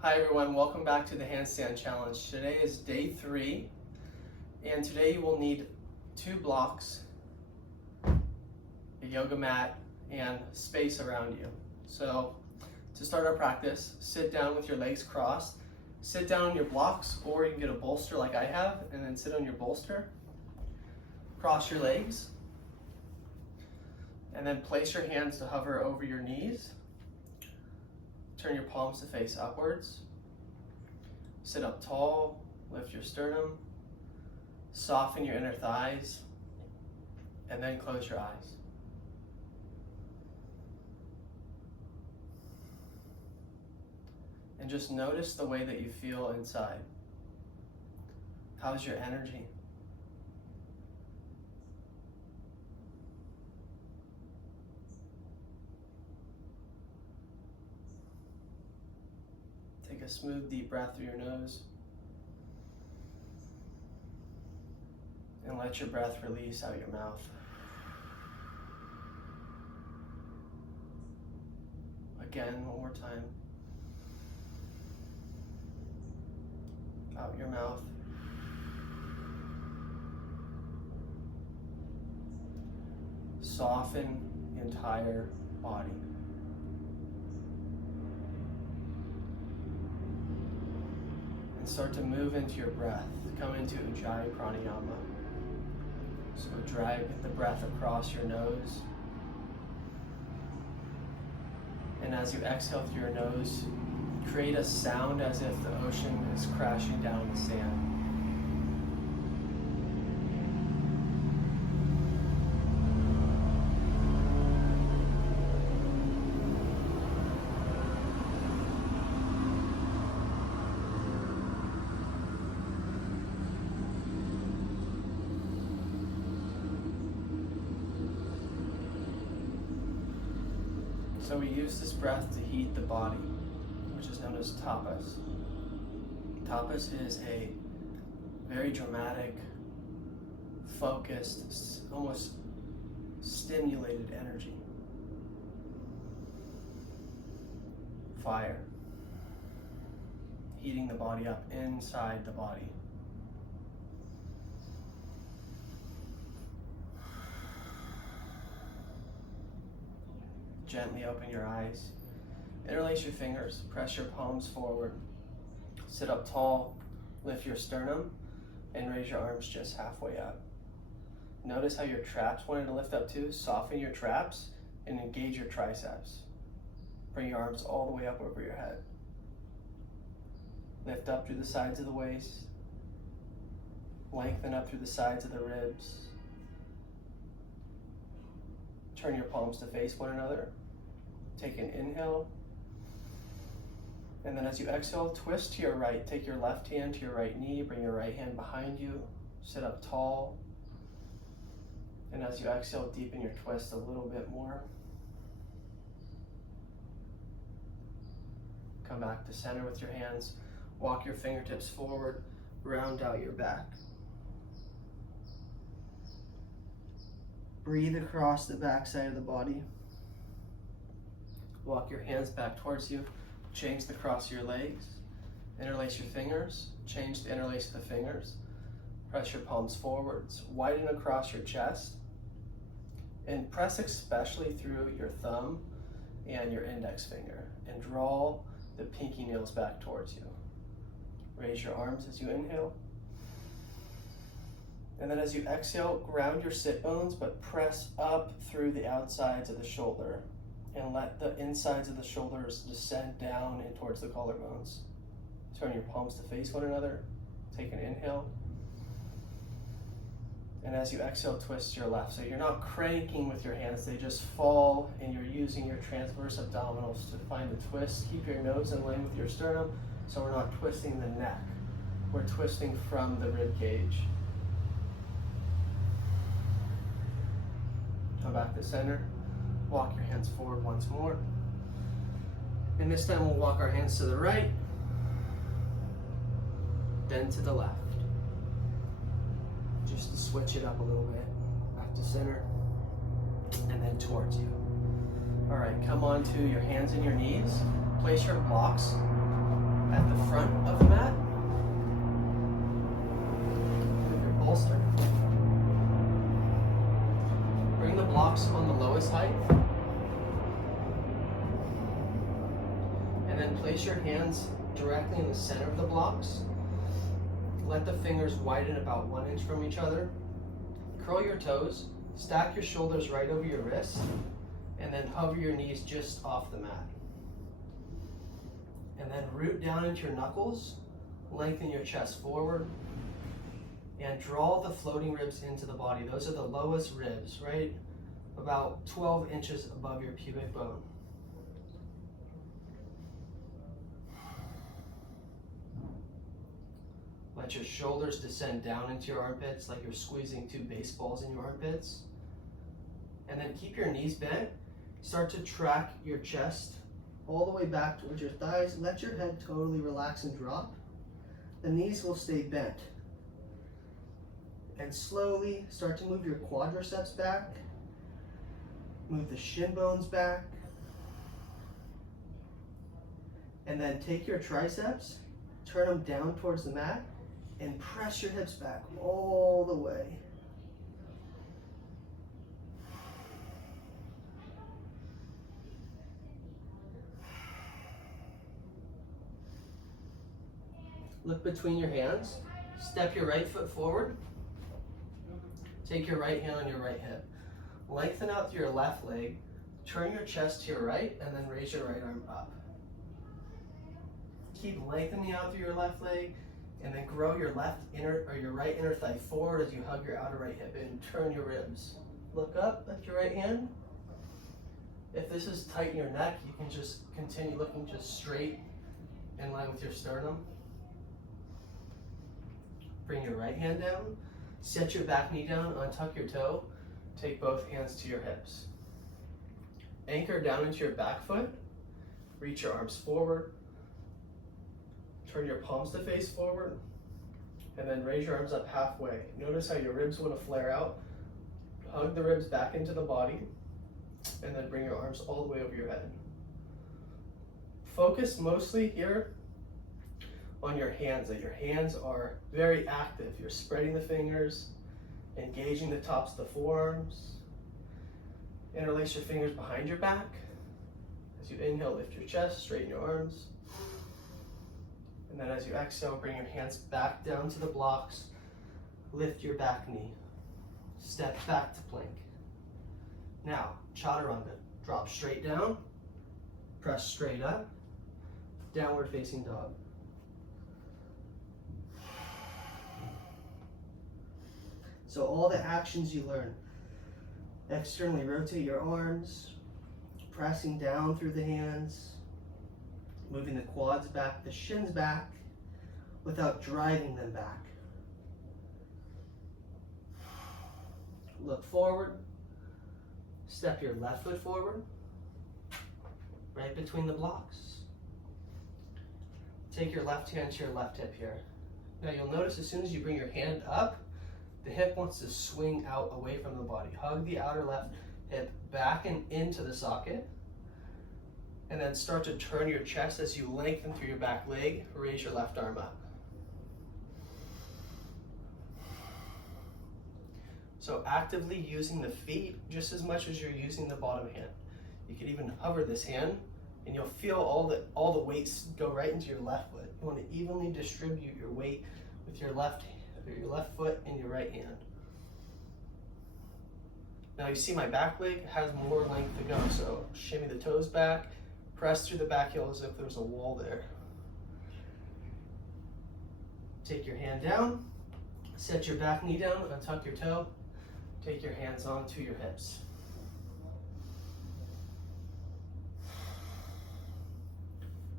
Hi everyone, welcome back to the handstand challenge. Today is day 3, and today you will need 2 blocks, a yoga mat, and space around you. So to start our practice, sit down with your legs crossed. Sit down on your blocks, or you can get a bolster like I have, and then sit on your bolster. Cross your legs, and then place your hands to hover over your knees. Turn your palms to face upwards. Sit up tall, lift your sternum, soften your inner thighs, and then close your eyes. And just notice the way that you feel inside. How's your energy? Take a smooth, deep breath through your nose. And let your breath release out your mouth. Again, one more time. Out your mouth. Soften the entire body. And start to move into your breath. Come into Ujjayi Pranayama. So drag the breath across your nose. And as you exhale through your nose, create a sound as if the ocean is crashing down the sand. So we use this breath to heat the body, which is known as tapas. Tapas is a very dramatic, focused, almost stimulated energy. Fire. Heating the body up inside the body. Gently open your eyes. Interlace your fingers, press your palms forward. Sit up tall, lift your sternum, and raise your arms just halfway up. Notice how your traps wanted to lift up too. Soften your traps and engage your triceps. Bring your arms all the way up over your head. Lift up through the sides of the waist. Lengthen up through the sides of the ribs. Turn your palms to face one another. Take an inhale. And then as you exhale, twist to your right. Take your left hand to your right knee. Bring your right hand behind you. Sit up tall. And as you exhale, deepen your twist a little bit more. Come back to center with your hands. Walk your fingertips forward. Round out your back. Breathe across the back side of the body. Walk your hands back towards you. Change the cross of your legs. Interlace your fingers. Change the interlace of the fingers. Press your palms forwards. Widen across your chest. And press especially through your thumb and your index finger. And draw the pinky nails back towards you. Raise your arms as you inhale. And then as you exhale, ground your sit bones, but press up through the outsides of the shoulder and let the insides of the shoulders descend down in towards the collarbones. Turn your palms to face one another. Take an inhale. And as you exhale, twist to your left. So you're not cranking with your hands, they just fall, and you're using your transverse abdominals to find the twist. Keep your nose in line with your sternum, so we're not twisting the neck. We're twisting from the rib cage. Come back to center. Walk your hands forward once more. And this time we'll walk our hands to the right, then to the left. Just to switch it up a little bit. Back to center, and then towards you. All right, come on to your hands and your knees. Place your blocks at the front of the mat. Move your bolster. Bring the blocks on the lowest height. And then place your hands directly in the center of the blocks. Let the fingers widen about 1 inch from each other. Curl your toes, stack your shoulders right over your wrists, and then hover your knees just off the mat. And then root down into your knuckles, lengthen your chest forward, and draw the floating ribs into the body. Those are the lowest ribs, right? About 12 inches above your pubic bone. Let your shoulders descend down into your armpits like you're squeezing 2 baseballs in your armpits. And then keep your knees bent. Start to track your chest all the way back towards your thighs. Let your head totally relax and drop. The knees will stay bent. And slowly start to move your quadriceps back. Move the shin bones back. And then take your triceps, turn them down towards the mat, and press your hips back all the way. Look between your hands. Step your right foot forward. Take your right hand on your right hip. Lengthen out through your left leg. Turn your chest to your right and then raise your right arm up. Keep lengthening out through your left leg and then grow your your right inner thigh forward as you hug your outer right hip in. Turn your ribs. Look up, lift your right hand. If this is tight in your neck, you can just continue looking just straight in line with your sternum. Bring your right hand down. Set your back knee down, untuck your toe. Take both hands to your hips. Anchor down into your back foot. Reach your arms forward. Turn your palms to face forward. And then raise your arms up halfway. Notice how your ribs want to flare out. Hug the ribs back into the body. And then bring your arms all the way over your head. Focus mostly here on your hands, that your hands are very active. You're spreading the fingers, engaging the tops of the forearms. Interlace your fingers behind your back. As you inhale, lift your chest, straighten your arms. And then as you exhale, bring your hands back down to the blocks. Lift your back knee. Step back to plank. Now, chaturanga. Drop straight down. Press straight up. Downward facing dog. So all the actions you learn. Externally rotate your arms, pressing down through the hands, moving the quads back, the shins back, without driving them back. Look forward, step your left foot forward, right between the blocks. Take your left hand to your left hip here. Now you'll notice as soon as you bring your hand up, the hip wants to swing out away from the body. Hug the outer left hip back and into the socket. And then start to turn your chest as you lengthen through your back leg. Raise your left arm up. So actively using the feet just as much as you're using the bottom hand. You can even hover this hand and you'll feel all the weights go right into your left foot. You want to evenly distribute your weight with your left foot and your right hand. Now you see my back leg has more length to go, so shimmy the toes back, press through the back heel as if there's a wall there. Take your hand down, set your back knee down, untuck your toe, take your hands onto your hips.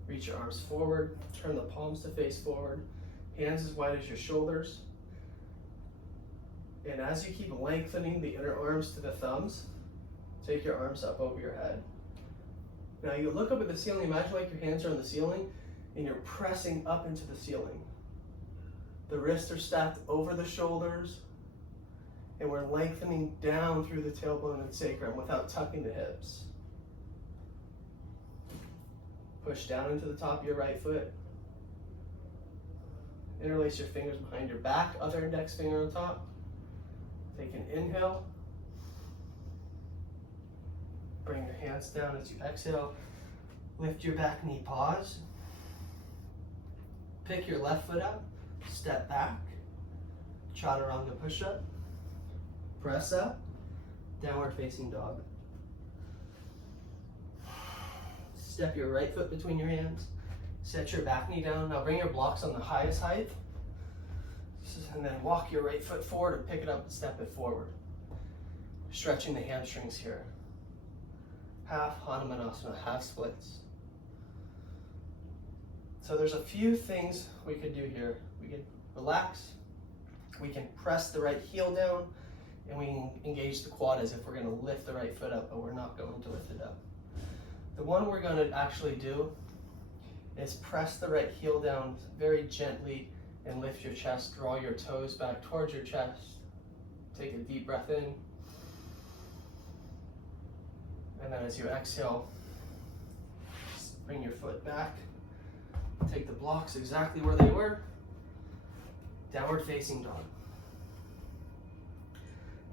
Reach your arms forward, turn the palms to face forward, hands as wide as your shoulders. And as you keep lengthening the inner arms to the thumbs, take your arms up over your head. Now you look up at the ceiling, imagine like your hands are on the ceiling and you're pressing up into the ceiling. The wrists are stacked over the shoulders and we're lengthening down through the tailbone and sacrum without tucking the hips. Push down into the top of your right foot, Interlace your fingers behind your back, other index finger on top. Take an inhale. Bring your hands down as you exhale. Lift your back knee, pause. Pick your left foot up, step back. Chaturanga push-up. Press up, downward facing dog. Step your right foot between your hands. Set your back knee down. Now bring your blocks on the highest height. And then walk your right foot forward and pick it up and step it forward. Stretching the hamstrings here. Half Hanumanasana, half splits. So there's a few things we could do here. We could relax. We can press the right heel down. And we can engage the quad as if we're going to lift the right foot up, but we're not going to lift it up. The one we're going to actually do is press the right heel down very gently and lift your chest. Draw your toes back towards your chest. Take a deep breath in. And then as you exhale, bring your foot back. Take the blocks exactly where they were. Downward facing dog.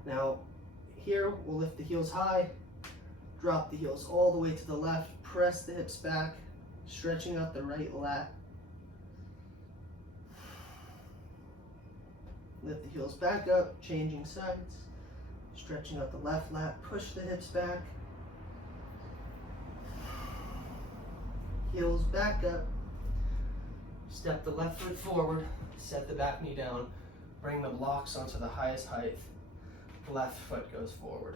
Now, here we'll lift the heels high, drop the heels all the way to the left, press the hips back, stretching out the right lat. Lift the heels back up, changing sides, stretching out the left lat, push the hips back. Heels back up, step the left foot forward, set the back knee down, bring the blocks onto the highest height. Left foot goes forward.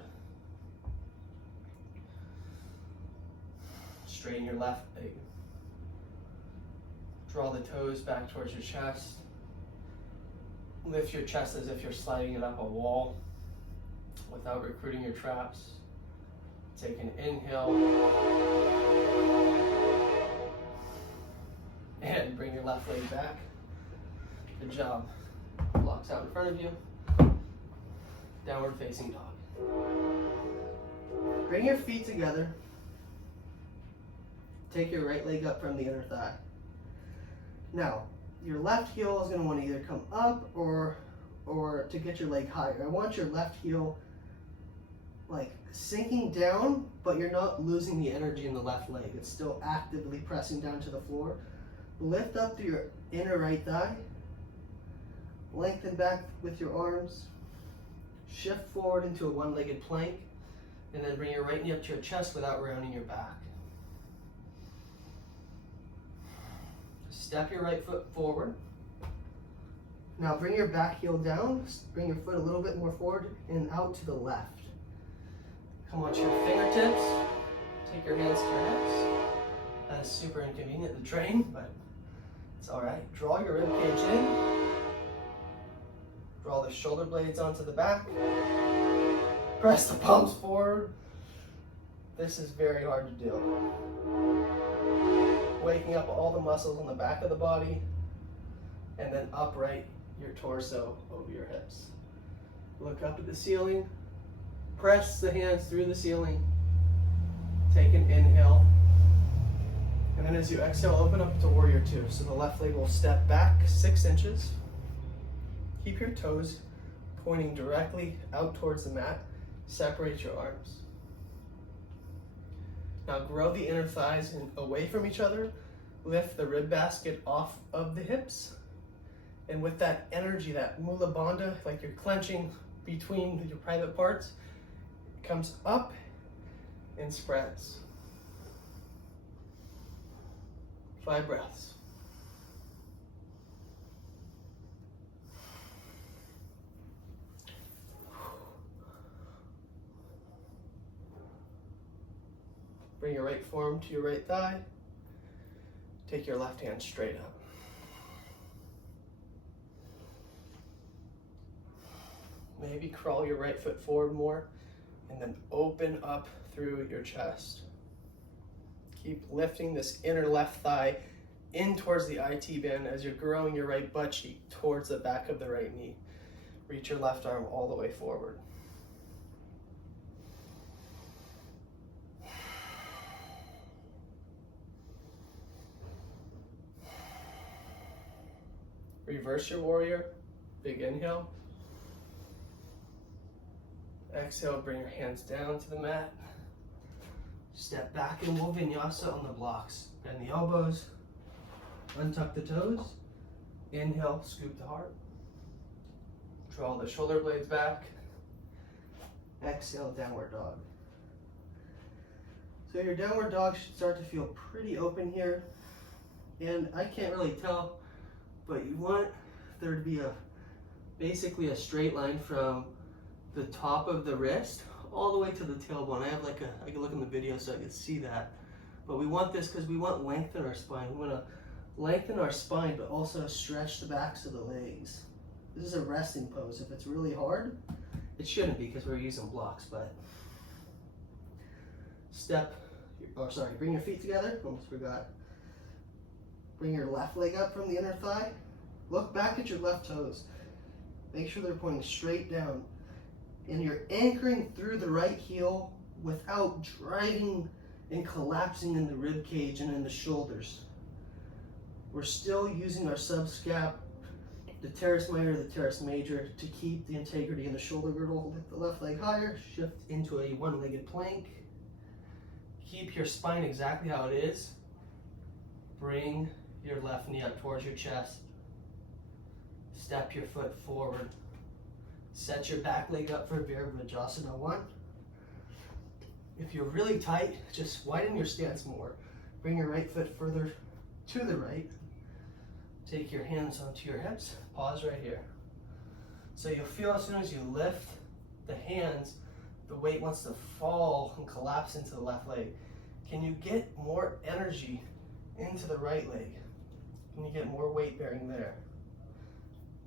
Straighten your left leg. Draw the toes back towards your chest. Lift your chest as if you're sliding it up a wall without recruiting your traps. Take an inhale. And bring your left leg back. Good job. Blocks out in front of you. Downward facing dog. Bring your feet together. Take your right leg up from the inner thigh. Now, your left heel is going to want to either come up or to get your leg higher. I want your left heel like sinking down, but you're not losing the energy in the left leg. It's still actively pressing down to the floor. Lift up through your inner right thigh. Lengthen back with your arms. Shift forward into a one-legged plank, and then bring your right knee up to your chest without rounding your back. Step your right foot forward. Now bring your back heel down, bring your foot a little bit more forward and out to the left. Come onto your fingertips, take your hands to your hips. That is super inconvenient to train, but it's all right. Draw your ribcage in. Draw the shoulder blades onto the back. Press the palms forward. This is very hard to do. Waking up all the muscles on the back of the body, and then upright your torso over your hips. Look up at the ceiling. Press the hands through the ceiling. Take an inhale. And then as you exhale, open up to warrior two. So the left leg will step back 6 inches. Keep your toes pointing directly out towards the mat. Separate your arms. Now grow the inner thighs away from each other. Lift the rib basket off of the hips. And with that energy, that mula bandha, like you're clenching between your private parts, it comes up and spreads. 5 breaths. Bring your right forearm to your right thigh. Take your left hand straight up. Maybe crawl your right foot forward more and then open up through your chest. Keep lifting this inner left thigh in towards the IT band as you're growing your right butt cheek towards the back of the right knee. Reach your left arm all the way forward. Reverse your warrior. Big inhale. Exhale, bring your hands down to the mat. Step back and we'll vinyasa on the blocks. Bend the elbows, untuck the toes. Inhale, scoop the heart. Draw the shoulder blades back. Exhale, downward dog. So your downward dog should start to feel pretty open here. And I can't really tell, but you want there to be basically a straight line from the top of the wrist all the way to the tailbone. I can look in the video so I can see that. But we want this because we want length in our spine. We want to lengthen our spine, but also stretch the backs of the legs. This is a resting pose. If it's really hard, it shouldn't be because we're using blocks, but bring your feet together. Almost forgot. Bring your left leg up from the inner thigh. Look back at your left toes. Make sure they're pointing straight down. And you're anchoring through the right heel without driving and collapsing in the rib cage and in the shoulders. We're still using our subscap, the teres minor, the teres major, to keep the integrity in the shoulder girdle. Lift the left leg higher, shift into a one-legged plank. Keep your spine exactly how it is. Bring your left knee up towards your chest. Step your foot forward. Set your back leg up for Virabhadrasana 1. If you're really tight, just widen your stance more. Bring your right foot further to the right. Take your hands onto your hips. Pause right here. So you'll feel as soon as you lift the hands, the weight wants to fall and collapse into the left leg. Can you get more energy into the right leg? Can you get more weight bearing there?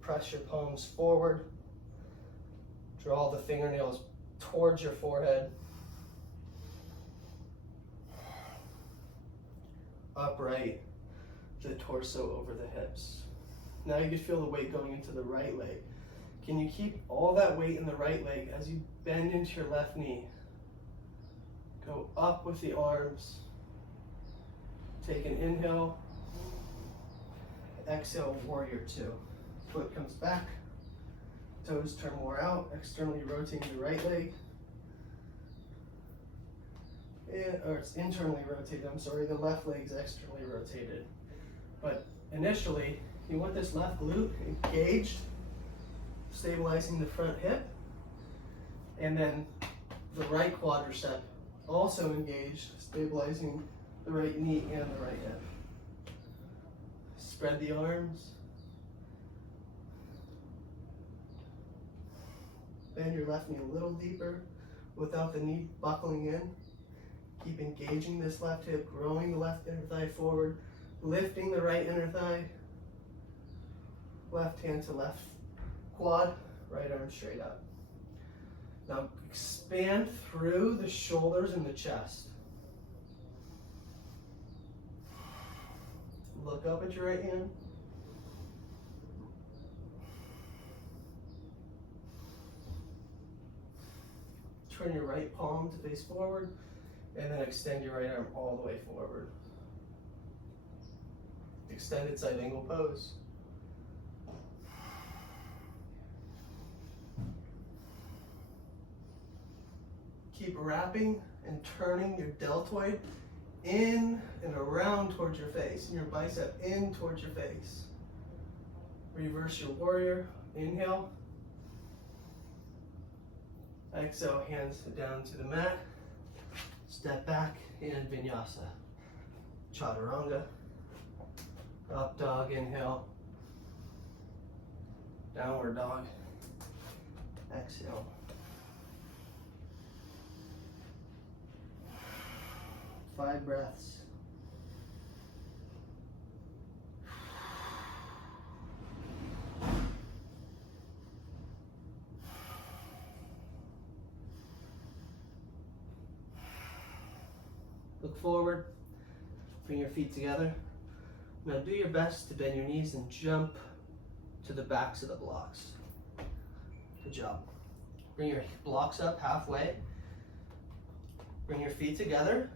Press your palms forward. Draw the fingernails towards your forehead. Upright the torso over the hips. Now you can feel the weight going into the right leg. Can you keep all that weight in the right leg as you bend into your left knee? Go up with the arms. Take an inhale. Exhale, warrior 2. Foot comes back. Toes turn more out. Externally rotating the right leg. Or it's internally rotated, I'm sorry. The left leg's externally rotated. But initially, you want this left glute engaged, stabilizing the front hip. And then the right quadricep also engaged, stabilizing the right knee and the right hip. Spread the arms. Bend your left knee a little deeper without the knee buckling in. Keep engaging this left hip, growing the left inner thigh forward, lifting the right inner thigh. Left hand to left quad, right arm straight up. Now expand through the shoulders and the chest. Look up at your right hand. Turn your right palm to face forward, and then extend your right arm all the way forward. Extended side angle pose. Keep wrapping and turning your deltoid in and around towards your face, and your bicep in towards your face. Reverse your warrior. Inhale. Exhale, hands down to the mat. Step back and vinyasa. Chaturanga. Up dog, inhale. Downward dog. Exhale. Five breaths. Look forward, bring your feet together. Now do your best to bend your knees and jump to the backs of the blocks. Good job. Bring your blocks up halfway. Bring your feet together.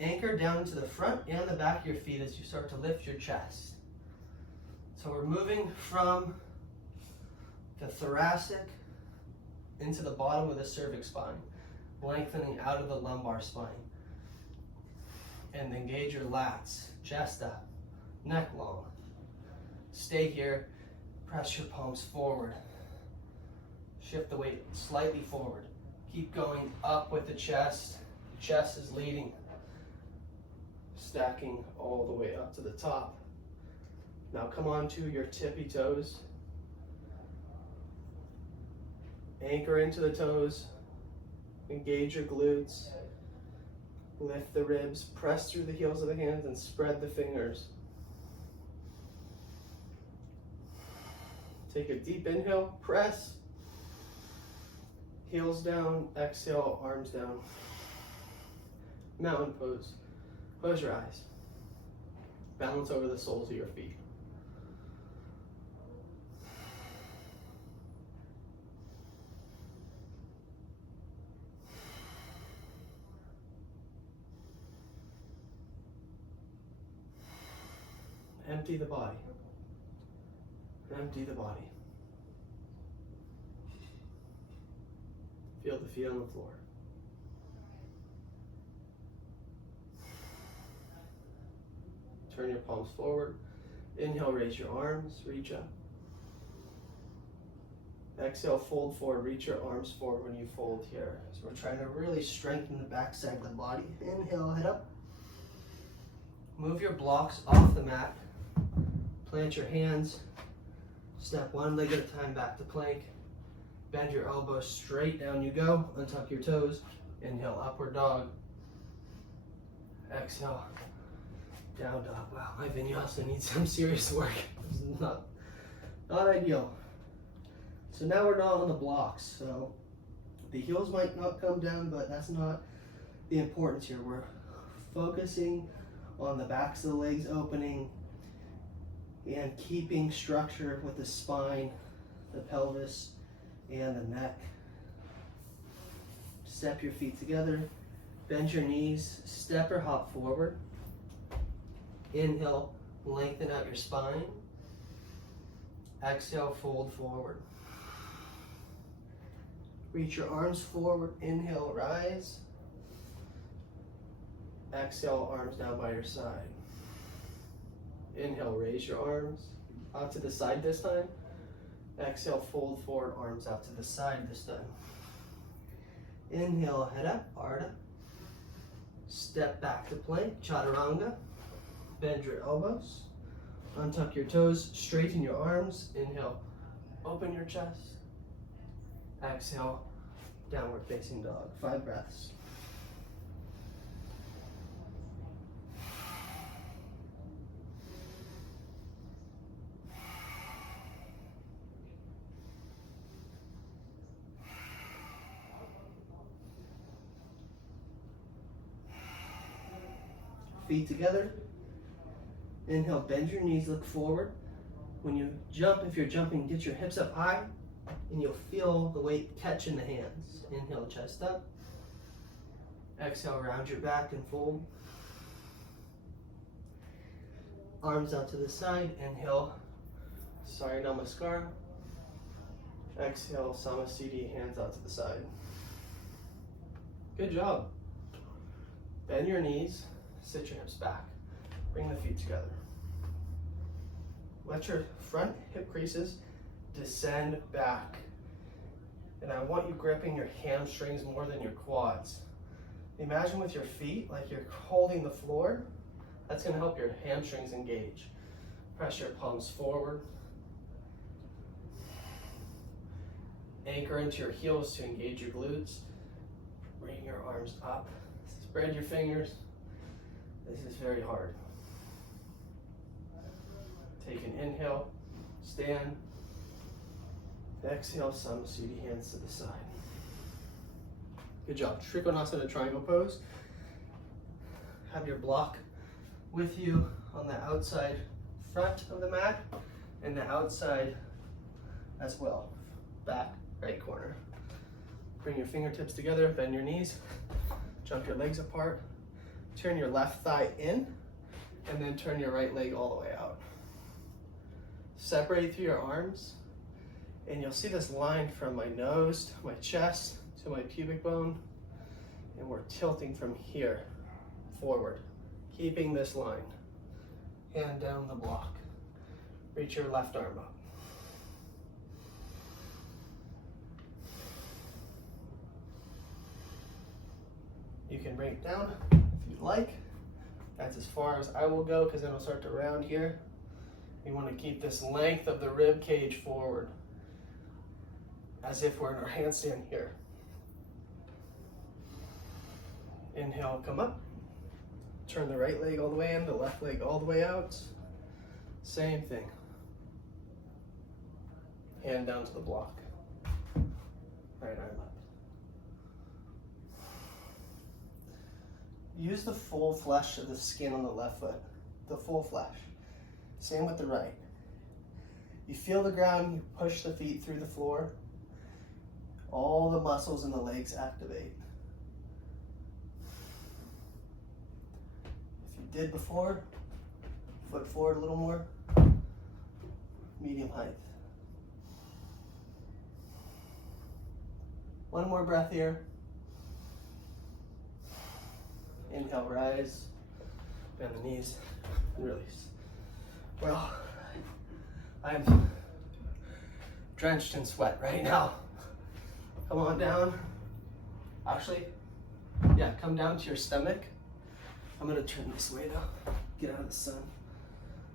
Anchor down into the front and the back of your feet as you start to lift your chest. So we're moving from the thoracic into the bottom of the cervix spine, lengthening out of the lumbar spine. And engage your lats, chest up, neck long. Stay here, press your palms forward. Shift the weight slightly forward. Keep going up with the chest. The chest is leading. Stacking all the way up to the top. Now come on to your tippy toes. Anchor into the toes. Engage your glutes. Lift the ribs. Press through the heels of the hands and spread the fingers. Take a deep inhale. Press. Heels down. Exhale. Arms down. Mountain pose. Close your eyes. Balance over the soles of your feet. Empty the body. Empty the body. Feel the feet on the floor. Turn your palms forward. Inhale, raise your arms, reach up. Exhale, fold forward, reach your arms forward when you fold here. So we're trying to really strengthen the back side of the body. Inhale, head up. Move your blocks off the mat. Plant your hands. Step one leg at a time back to plank. Bend your elbows straight, down you go. Untuck your toes. Inhale, upward dog. Exhale, down dog. Wow, my vinyasa needs some serious work. This is not ideal. So now we're not on the blocks. So the heels might not come down, but that's not the importance here. We're focusing on the backs of the legs opening and keeping structure with the spine, the pelvis, and the neck. Step your feet together, bend your knees, step or hop forward. Inhale, lengthen out your spine. Exhale, fold forward. Reach your arms forward, inhale, rise. Exhale, arms down by your side. Inhale, raise your arms out to the side this time. Exhale, fold forward, arms out to the side this time. Inhale, head up, Ardha. Step back to plank, Chaturanga. Bend your elbows. Untuck your toes, straighten your arms. Inhale, open your chest. Exhale, downward facing dog. 5 breaths. Feet together. Inhale, bend your knees, look forward. When you jump, if you're jumping, get your hips up high, and you'll feel the weight catch in the hands. Inhale, chest up. Exhale, round your back and fold. Arms out to the side. Inhale, Sarya Namaskara. Exhale, Samasthiti, hands out to the side. Good job. Bend your knees. Sit your hips back. Bring the feet together. Let your front hip creases descend back. And I want you gripping your hamstrings more than your quads. Imagine with your feet like you're holding the floor. That's going to help your hamstrings engage. Press your palms forward. Anchor into your heels to engage your glutes. Bring your arms up. Spread your fingers. This is very hard. Take an inhale, stand. Exhale, Samasthiti, hands to the side. Good job. Trikonasana triangle pose. Have your block with you on the outside front of the mat and the outside as well. Back, right corner. Bring your fingertips together, bend your knees, jump your legs apart. Turn your left thigh in, and then turn your right leg all the way out. Separate through your arms, and you'll see this line from my nose to my chest to my pubic bone, and we're tilting from here forward, keeping this line. Hand down the block. Reach your left arm up. You can bring it down if you'd like. That's as far as I will go, because then it'll start to round here. You want to keep this length of the rib cage forward, as if we're in our handstand here. Inhale, come up. Turn the right leg all the way in, the left leg all the way out. Same thing. Hand down to the block. Right arm up. Use the full flesh of the skin on the left foot. The full flesh. Same with the right. You feel the ground, you push the feet through the floor. All the muscles in the legs activate. If you did before, foot forward a little more. Medium height. One more breath here. Inhale, rise, bend the knees, and release. Well, I'm drenched in sweat right now. Come on down. Actually, yeah, come down to your stomach. I'm gonna turn this way though. Get out of the sun.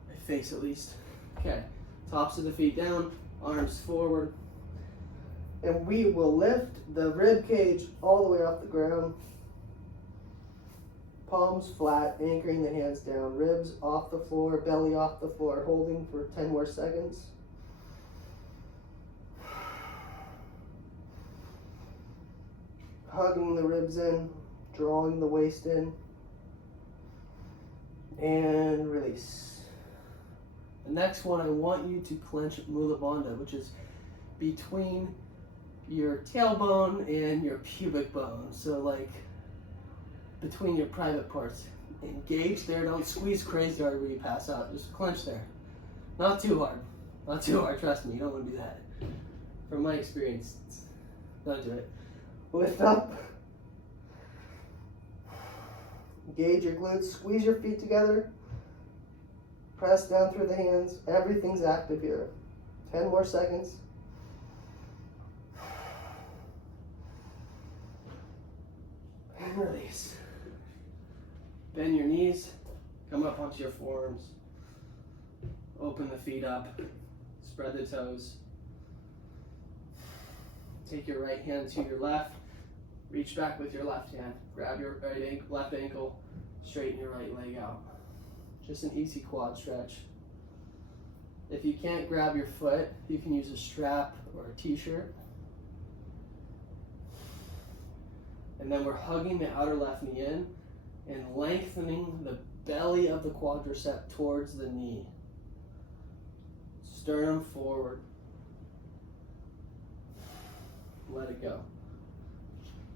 My face at least. Okay, tops of the feet down, arms forward. And we will lift the rib cage all the way off the ground. Palms flat, anchoring the hands down, ribs off the floor, belly off the floor, holding for 10 more seconds. Hugging the ribs in, drawing the waist in, and release. The next one, I want you to clench Mula Bandha, which is between your tailbone and your pubic bone. So like between your private parts. Engage there, don't squeeze crazy hard where you pass out. Just clench there. Not too hard. Not too hard, trust me, you don't want to do that. From my experience, don't do it. Lift up. Engage your glutes, squeeze your feet together. Press down through the hands. Everything's active here. 10 more seconds. And release. Bend your knees, come up onto your forearms. Open the feet up, spread the toes. Take your right hand to your left, reach back with your left hand. Grab your left ankle, straighten your right leg out. Just an easy quad stretch. If you can't grab your foot, you can use a strap or a t-shirt. And then we're hugging the outer left knee in and lengthening the belly of the quadricep towards the knee. Sternum forward. Let it go.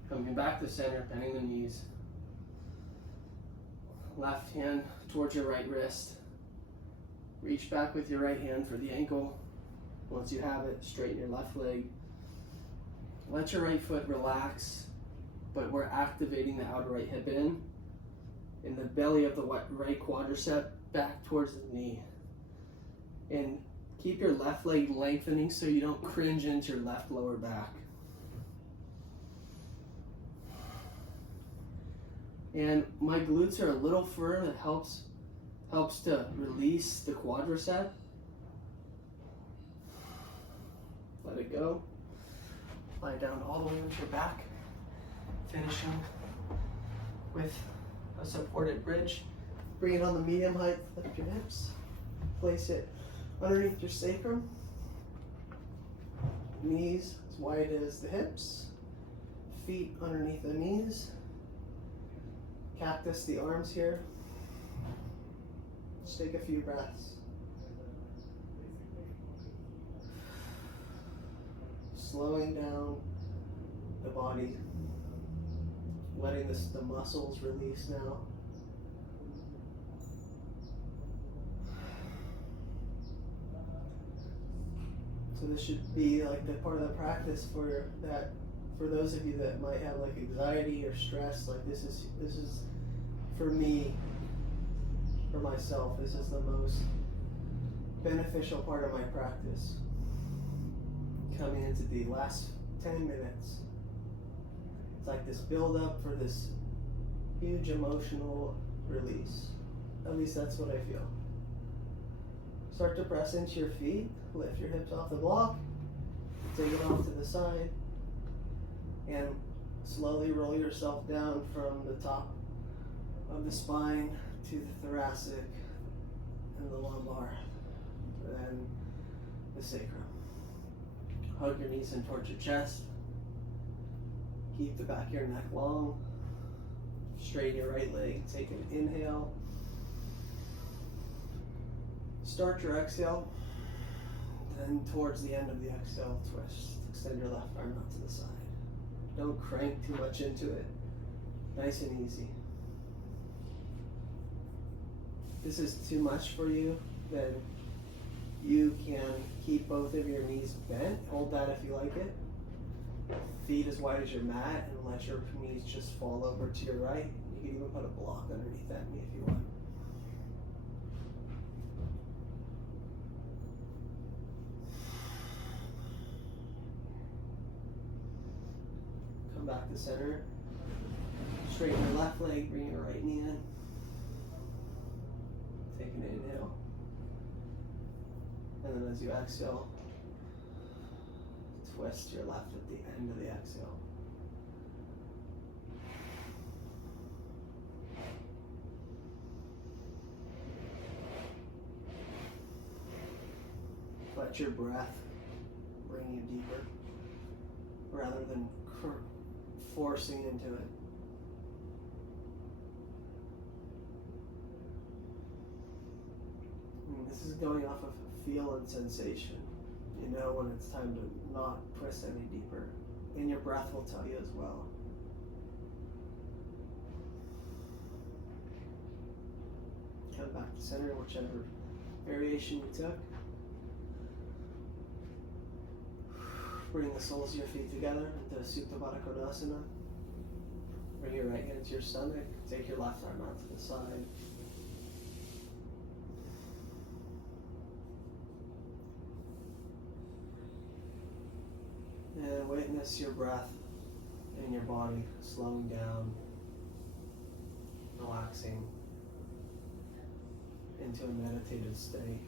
Coming back to center, bending the knees. Left hand towards your right wrist. Reach back with your right hand for the ankle. Once you have it, straighten your left leg. Let your right foot relax, but we're activating the outer right hip in the belly of the right quadricep back towards the knee. And keep your left leg lengthening so you don't cringe into your left lower back. And my glutes are a little firm. It helps to release the quadricep. Let it go. Lie down all the way with your back. Finishing with a supported bridge. Bring it on the medium height, lift your hips. Place it underneath your sacrum. Knees as wide as the hips. Feet underneath the knees. Cactus the arms here. Just take a few breaths. Slowing down the body. Letting the muscles release now. So this should be like the part of the practice for that, for those of you that might have like anxiety or stress. Like this is for me, for myself, this is the most beneficial part of my practice. Coming into the last 10 minutes, it's like this build up for this huge emotional release. At least that's what I feel. Start to press into your feet, lift your hips off the block, take it off to the side, and slowly roll yourself down from the top of the spine to the thoracic and the lumbar, and the sacrum. Hug your knees in towards your chest. Keep the back of your neck long. Straighten your right leg. Take an inhale. Start your exhale. Then towards the end of the exhale, twist. Extend your left arm out to the side. Don't crank too much into it. Nice and easy. If this is too much for you, then you can keep both of your knees bent. Hold that if you like it. Feet as wide as your mat, and let your knees just fall over to your right. You can even put a block underneath that knee if you want. Come back to center. Straighten your left leg, bring your right knee in. Take an inhale. And then as you exhale, twist your left at the end of the exhale. Let your breath bring you deeper rather than forcing into it. And this is going off of feel and sensation. You know when it's time to not twist any deeper. And your breath will tell you as well. Come back to center, whichever variation you took. Bring the soles of your feet together into Supta Baddha Konasana. Bring your right hand to your stomach. Take your left arm out to the side. And witness your breath and your body slowing down, relaxing into a meditative state.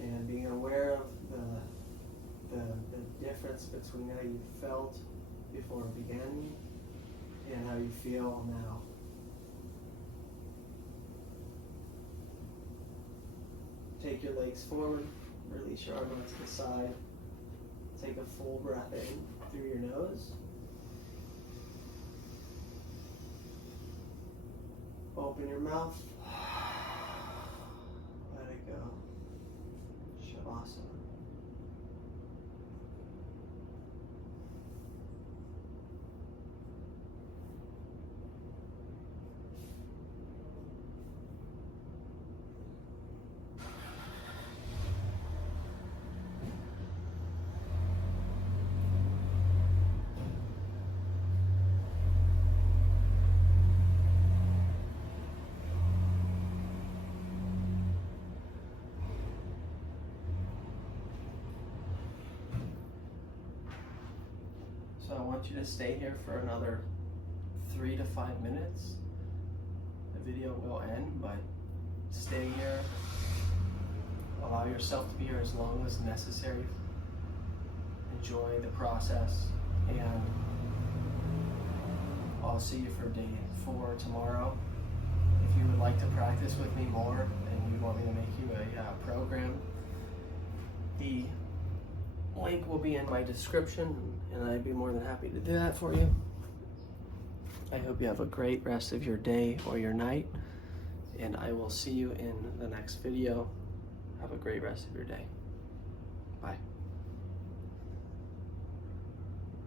And being aware of the difference between how you felt before beginning and how you feel now. Take your legs forward. Release your arm out to the side. Take a full breath in through your nose. Open your mouth. Let it go. Shavasana. So I want you to stay here for another 3 to 5 minutes. The video will end, but stay here. Allow yourself to be here as long as necessary. Enjoy the process, and I'll see you for day 4 tomorrow. If you would like to practice with me more and you want me to make you a program, the link will be in my description, and I'd be more than happy to do that for you. I hope you have a great rest of your day or your night, and I will see you in the next video. Have a great rest of your day. Bye.